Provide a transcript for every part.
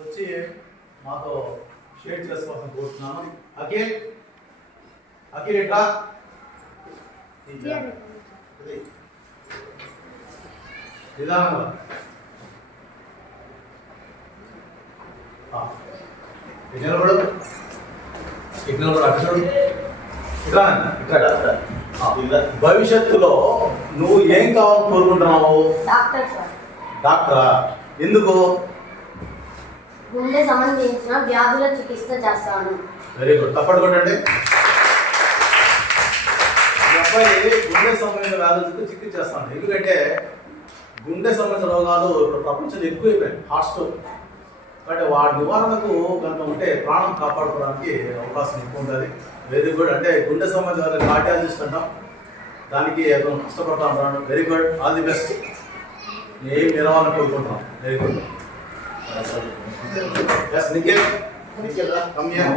వచ్చి మాతో షేర్ చేసుకోవాలని కోరుతున్నాను. అఖిల్ అఖిల్ ఎట్లా నిదానంగా నిలబడు అక్షడు భవిష్యత్తులో నువ్వు ఏం కావాలని కోరుకుంటున్నావు? డాక్టరా? ఎందుకు? గుండె సంబంధించిన వ్యాధుల చికిత్స చేస్తాను. వెరీ గుడ్, తప్పడు కొట్టండి. ఈ అబ్బాయి గుండె సంబంధించిన వ్యాధులకు చికిత్స చేస్తాను. ఎందుకంటే గుండె సంబంధించిన రోగాలు ఇప్పుడు ప్రపంచంలో ఎక్కువైపోయాయి, హార్ట్ స్ట్రోక్. కాబట్టి వాటి నివారణకు కనుక ఉంటే ప్రాణం కాపాడుకోవడానికి అవకాశం ఎక్కువ ఉంటుంది. Very good. అంటే గుండె సంబంధించిన కార్డియాలజిస్ట్ అంటాం, దానికి అతను కష్టపడతా ఉంటాను. Very good, all the best. ఏం నిలవాలని కోరుకుంటున్నాం. Very good. Yes, Nikhil. Nikhil, come here.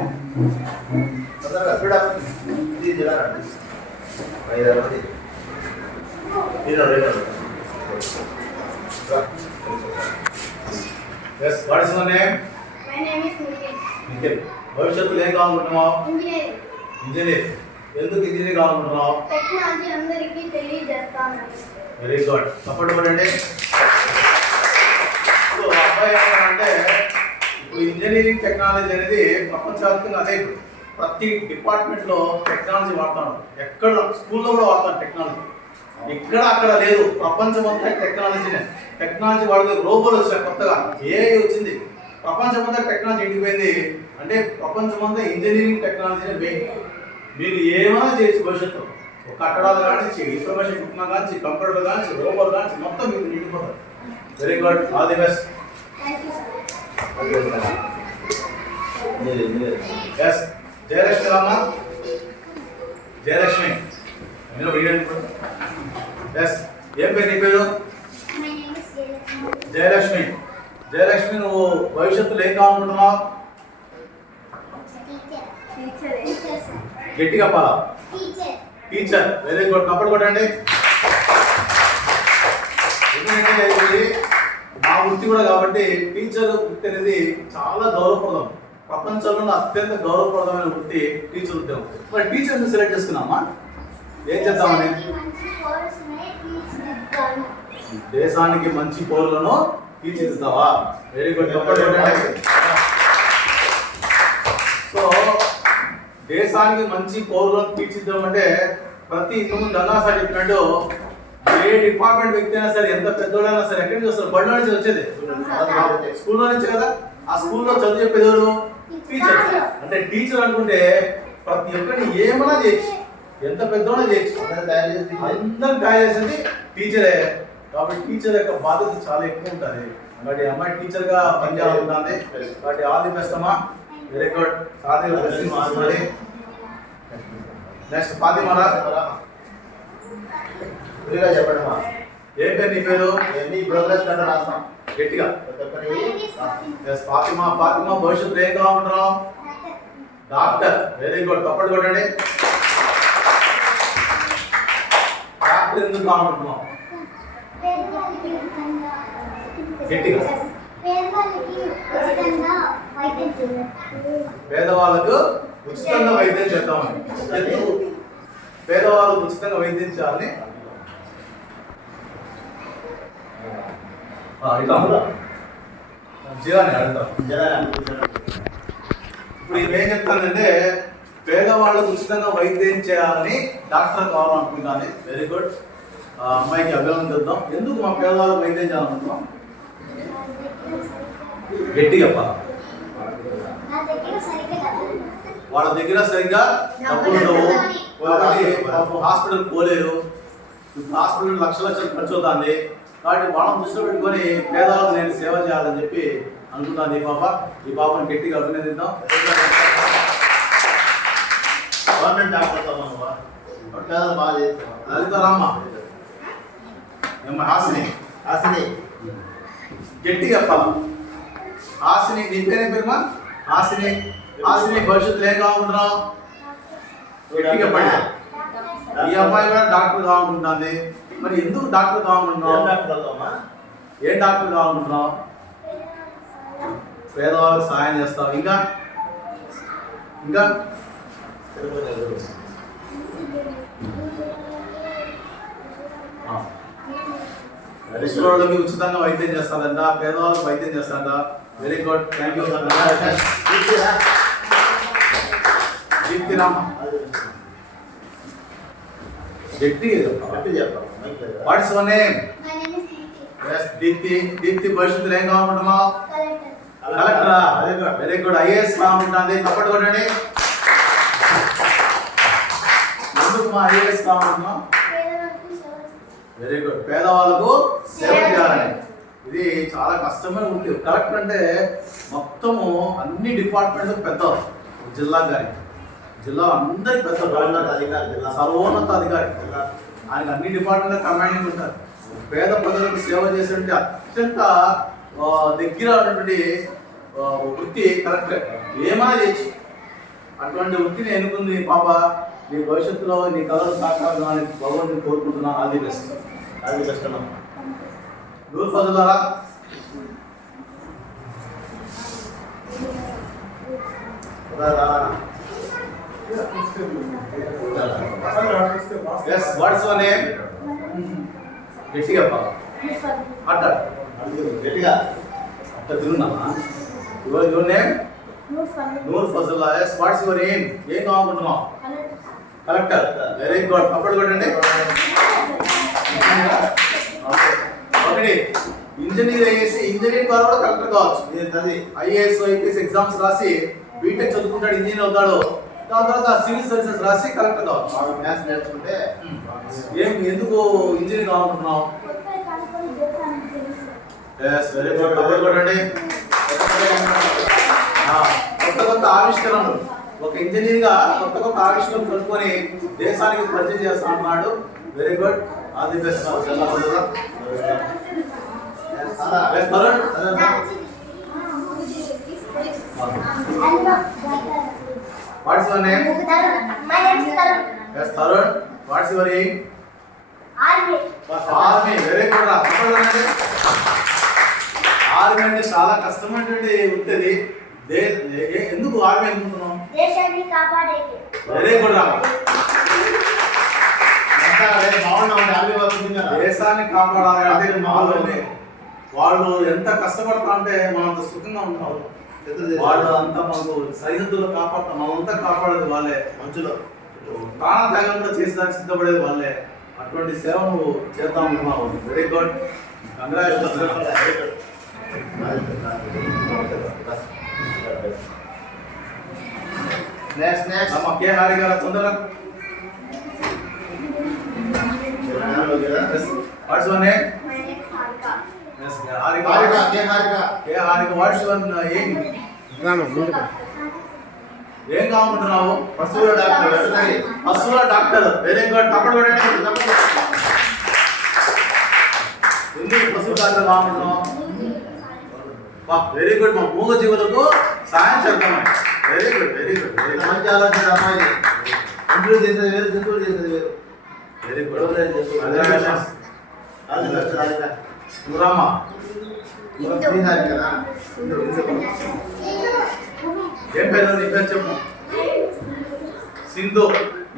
Yes, what is your name? My name is Nikhil. Nikhil. భవిష్యత్తులో ఏం కావాలనుకుంటున్నావు? ఇంజనీరింగ్. ఇంజనీర్. ఎందుకు ఇంజనీర్ కావాలనుకుంటున్నావు? టెక్నాలజీ అందరికీ తెలియజేస్తాను. వెరీ గుడ్, సపోర్ట్ ఇవ్వండి. అబ్బాయి అంటే ఇప్పుడు ఇంజనీరింగ్ టెక్నాలజీ అనేది ప్రపంచవ్యాప్తంగా అదే. ప్రతి డిపార్ట్మెంట్లో టెక్నాలజీ వాడతాను. ఎక్కడ స్కూల్లో కూడా వాడతాను టెక్నాలజీ. ఇక్కడ అక్కడ లేదు, ప్రపంచం అంతా టెక్నాలజీనే. టెక్నాలజీ వాడితే రోబోలు వచ్చాయి, కొత్తగా ఏఐ వచ్చింది. ప్రపంచం అంతా టెక్నాలజీ ఎండిపోయింది. అంటే ప్రపంచం అంతా ఇంజనీరింగ్ టెక్నాలజీనే మెయిన్. మీరు ఏమైనా చేయొచ్చు భవిష్యత్తులో. ఒక కట్టడాలు కానీ, ఇన్ఫర్మేషన్ టెక్నాలజీ కానీ, కంప్యూటర్ కానీ, రోబోలు కానీ మొత్తం మీకు నిండిపోతారు. Very good, all the best. Yes, Jayalakshmi Rama. Jayalakshmi మీరు వీడియో. ఎస్, ఏం పేరు నీ పేరు? జయలక్ష్మి. జయలక్ష్మి, నువ్వు భవిష్యత్తులో ఏం కావాలనుకుంటున్నావు? గట్టిగా చెప్పాలా? టీచర్. వెరీ గుడ్, కప్పడు కొట్టండి. ఎందుకంటే ఇది నా వృత్తి కూడా కాబట్టి టీచర్ వృత్తి అనేది చాలా గౌరవప్రదం. ప్రపంచంలో అత్యంత గౌరవప్రదమైన వృత్తి టీచర్ ఉద్యోగం. మరి టీచర్ని సెలెక్ట్ చేసుకున్నామా? ఏం చేద్దామని? దేశానికి మంచి పౌరులను తీర్చిదిద్దావా? Very good. సో దేశానికి మంచి పౌరులను తీర్చిద్దాం అంటే ప్రతి ఇంతకుముందు గంగా సార్ చెప్పినట్టు ఏ డిపార్ట్మెంట్ వ్యక్తి అయినా సరే, ఎంత పెద్దోడైనా సరే ఎక్కడి నుంచి వస్తారు? బడిలో నుంచి వచ్చేది, స్కూల్లో నుంచి కదా. ఆ స్కూల్లో చదువు చెప్పేదోడు టీచర్. అంటే టీచర్ అనుకుంటే ప్రతి ఒక్కరిని ఏమైనా చేయొచ్చు, ఎంత పెద్దోడైనా చేయొచ్చు. అందరం తయారు చేసేది టీచరే. కాబట్టి టీచర్ యొక్క బాధ్యత చాలా ఎక్కువ ఉంటుంది. కాబట్టి అమ్మాయి టీచర్ గా పనిచేయాలనుకుంటుంది. కాబట్టి ఆల్ ది బెస్ట్ అమ్మా. Very good. నెక్స్ట్ ఫాతిమా. చెప్పండి. ఏం పేరు నీ పేరు? ప్రోగ్రెస్ కంటే రాస్తాం గట్టిగా. ఫాతిమా. ఫాతిమా, భవిష్యత్తులో ఏం కావాలంటున్నావు? డాక్టర్. వెరీ గుడ్, తప్పటి కొట్టండి. డాక్టర్ ఎందుకు కావాలంటున్నావు? గట్టిగా. పేదవాళ్ళకు ఉచితంగా వైద్యం చేద్దామని. పేదవాళ్ళకు ఉచితంగా వైద్యం చేయాలని జీవాన్ని అడుగుతాం. ఇప్పుడు ఏం చెప్తానంటే పేదవాళ్ళకు ఉచితంగా వైద్యం చేయాలని డాక్టర్ కావాలనుకుంటాను. Very good. అమ్మాయికి అభినందన చెప్తాం. ఎందుకు మా పేదవాళ్ళకు వైద్యం చేయాలనుకుంటున్నాం? గట్టి చెప్పాలి. వాళ్ళ దగ్గర సరిగ్గా డబ్బులు ఉండవు. హాస్పిటల్ పోలేరు. హాస్పిటల్ లక్షలు ఖర్చు అవుతుంది. కాబట్టి వాళ్ళని దృష్టిలో పెట్టుకొని పేదవాళ్ళకు నేను సేవ చేయాలని చెప్పి అనుకుంటాను. ఈ పాపని గట్టిగా అభినందిద్దాం. గవర్నమెంట్ డాక్టర్ బాగా చేస్తాం. లలితారామ్మ, హాసిని. హాసిని గట్టిగా చెప్పాలి. హాసిని, నీ పేరేం పేరుమా? హాసిని. హాసిని, భవిష్యత్తులో ఏం కావాలనుకుంటున్నావు? గట్టిగా పడి. ఈ అమ్మాయి కూడా డాక్టర్ కావాలనుకుంటుంది. మరి ఎందుకు డాక్టర్ కావాలనుకుంటున్నావు? ఏం డాక్టర్ కావాలనుకుంటున్నావు? పేదవాళ్ళకి సహాయం చేస్తావు. ఇంకా ఇంకా ముసలోళ్ళకి ఉచితంగా వైద్యం చేస్తాడంట, పేదవాళ్ళకి వైద్యం చేస్తాడంట. Very good, thank you. Deeptirama what's your name? Deepti. Deepti భవిష్యత్తులో ఏం కావాలనుకుంటున్నావు? కలెక్టరా? Very good. ఐఏఎస్ కావాలనుకుంటుంది. తప్పటి కొట్టండి. ఎందుకు మా ఐఏఎస్ కావాలనుకుంటున్నావు? Very good. పేదవాళ్ళకు సేవ చేయాలని. ఇది చాలా కష్టమైన ఉంది. కలెక్టర్ అంటే మొత్తము అన్ని డిపార్ట్మెంట్ పెద్ద జిల్లా గారి, జిల్లా అందరికి పెద్ద సర్వోన్నత అధికారి. ఆయన అన్ని డిపార్ట్మెంట్ కమాండింగ్ ఉంటారు. పేద ప్రజలకు సేవ చేసేటువంటి అత్యంత దగ్గర ఉన్నటువంటి వృత్తి కలెక్టర్. ఏమైనా చేయొచ్చు. అటువంటి వృత్తిని ఎన్నుకుంది పాప. నీ భవిష్యత్తులో నీ కళలు సాకారం భగవంతుని కోరుకుంటున్నాను. అది బెస్ట్. అది బెస్ట్ అన్న. నూరు ఫజులారా yes, what's your name? గట్టిగా పా అట్ట గట్టిగా అట్ట తిరున్నామా. Your name? Noor Fazulla. yes, what's your aim? ఏం కావాలనుకుంటున్నావు? కలెక్టర్. Very good. అప్పుడు కొట్టండి. ఒకటి ఇంజనీర్ అయ్యేసి ఇంజనీర్ ద్వారా కూడా కలెక్టర్ కావచ్చు. ఐఏఎస్ ఐపీఎస్ ఎగ్జామ్స్ రాసి బీటెక్ చదువుకుంటాడు, ఇంజనీర్ అవుతాడు. దాని తర్వాత సివిల్ సర్వీసెస్ రాసి కలెక్టర్ కావచ్చు. మ్యాథ్స్ నేర్చుకుంటే ఎందుకు ఇంజనీర్ కావాలనుకుంటున్నావు? Very good. అప్పుడు కొట్టండి. కొత్త కొత్త ఆవిష్కరణలు. ఒక ఇంజనీర్ గా కొత్త కొత్త ఆవిష్కరణలు కనుక్కొని దేశానికి పరిచయం చేస్తా ఉన్నాడు. Very good. All the best. What's your name? My name is Tarun. Yes, Tarun. What's your aim? Army. Army. Very good. Army అంటే చాలా కష్టమైనటువంటి ఉంటుంది. ఎందుకు ఆర్మీ అనుకుంటున్నాం? దేశాన్ని కాపాడేకి. వెరీ గుడ్ రా. దేశాన్ని కాపాడాలి అంటే వాళ్ళు ఎంత కష్టపడతా అంటే మనం అంత సుఖంగా ఉంటాం. వాళ్ళు అంతా మనకు సరిహద్దులో కాపాడుతాం. మనంతా కాపాడేది వాళ్ళే. మంచులో ప్రాణత్యాగం కూడా చేసేదానికి సిద్ధపడేది వాళ్ళే. అటువంటి సేవ నువ్వు చేద్దాం అనుకున్నావు. Very good. Congratulations. Next next అమ్మ కే హారి గారు తొందరగా. What's your name? My name is Harika. yes Harika. Harika K Harika K Harika. What's your ఏం? ఏం కావాలనుకుంటున్నావు? పశువుల డాక్టర్ వెటర్నరీ. పశువుల డాక్టర్. Very good. తప్పడు కొట్టండి. ఎందుకు పశువుల డాక్టర్ కావాలనుకుంటున్నావు? Very good. మా మూగ జీవులకు సాయం చేద్దాం. Very good. Very good. Very good. మంచి ఆలోచన అమ్మాయి. ఇంట్లో చేసేది వేరు, జంతువులు చేసేది వేరు. Very good. నువ్వమ్మ ఏం పేరు? నీ పేరు చెప్పు. సింధు.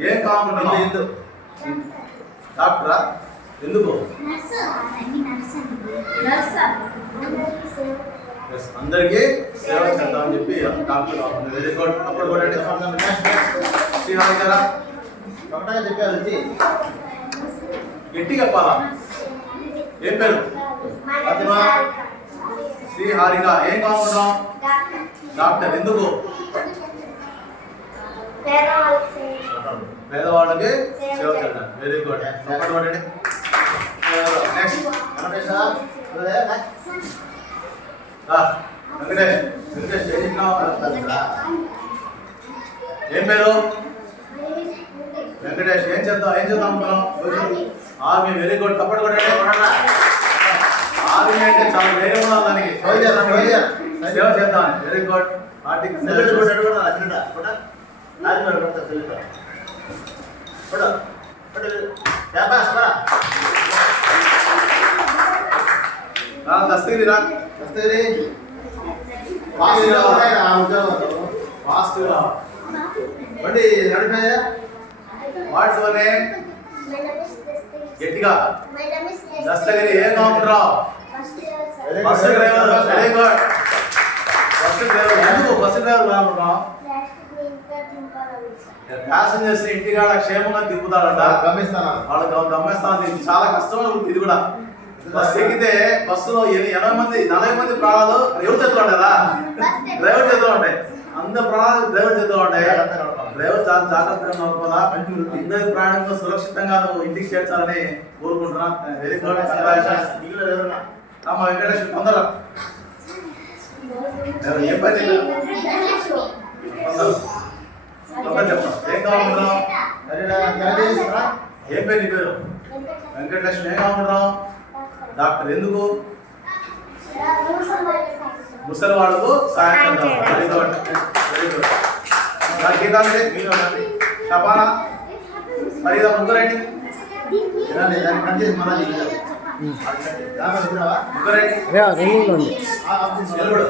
ఏం కావాలనుకుంటున్నావు? హిందూ డాక్టరా? ఎందుకు? Yes, అందరికీ సేవ చేద్దామని చెప్పి డాక్టర్ కావాలి. Very good. అప్పుడు కూడా శ్రీహారి గారా ఒకటే చెప్పారు వచ్చి గట్టి చెప్పాలా? ఏం పేరు? ఫాతిమా. శ్రీహారిక. ఏం కావాలనుకుంటున్నావు? డాక్టర్. ఎందుకు? పేదవాళ్ళకి సేవ చేయడం. Very good. ఒకటి పడండి. నెక్స్ట్ వెంకటేష్. వెంకటేష్ ఏం పేరు? వెంకటేష్. ఏం చేద్దాం అనుకున్నాం? ఆర్మీ. Very good. తప్పటి కొట్టండి. ఆర్మీ అంటే చాలా ధైర్యం ఉండాలి దానికి. సేవ చేద్దాం. Very good. దస్తగిరి రా. దస్తగిరి ఫాస్ట్గా ఉన్నాయి ఆ ఉద్యోగాలు. ఫాస్ట్గా బండి నడిపాయా? What's your name? My name is Dastagiri. గట్టిగా My name is దస్తగిరి ఏం కావాలంటావు? First year, sir. Bus driver. Very good. Bus driver. ఎందుకు బస్సు డ్రైవర్ కావాలంటున్నావు? Plastic ని ఇంకా దింపాలి, sir. ప్యాసింజర్స్ ఇంటికాడ క్షేమంగా తిప్పుతాడంట. గమనిస్తానా? వాళ్ళకి గమనిస్తాను. ఇది చాలా కష్టమైన వృత్తి ఇది కూడా. బస్సు ఎక్కితే బస్సులో 40 మంది ప్రాణాలు ఎవరి చేతిలో ఉంటారా? డ్రైవర్ చేతిలో ఉంటాయి. అందరి ప్రాణాలు డ్రైవర్ చేతిలో ఉంటాయి. డ్రైవర్ చాలా జాగ్రత్తగా నడపాలా. అందరి ప్రాణంగా సురక్షితంగా నువ్వు ఇంటికి చేర్చాలని కోరుకుంటున్నా. Very good. మిగిలిన ఎవరన్నా? అమ్మ వెంకటేశ్వర తొందర ఏం పని తొందర చెప్తాను. ఏం కావాలంటున్నావు? సరేనా? జగదీశ్వరా? ఏం పేరు నీ పేరు? వెంకటలక్ష్మి. ఏం కావాలంటున్నావు? డాక్టర్. ఎందుకు? ముసలి వాళ్ళకు సాయం చేద్దాం. Very good. Very good. Shabana మరి ముగ్గురండి. వినండి, దాన్ని కట్ చేసి మళ్ళీ దాకా వచ్చినావా? ముగ్గురండి. రింగులు ఉంది. ఆ, అప్పుడు నిలబడు.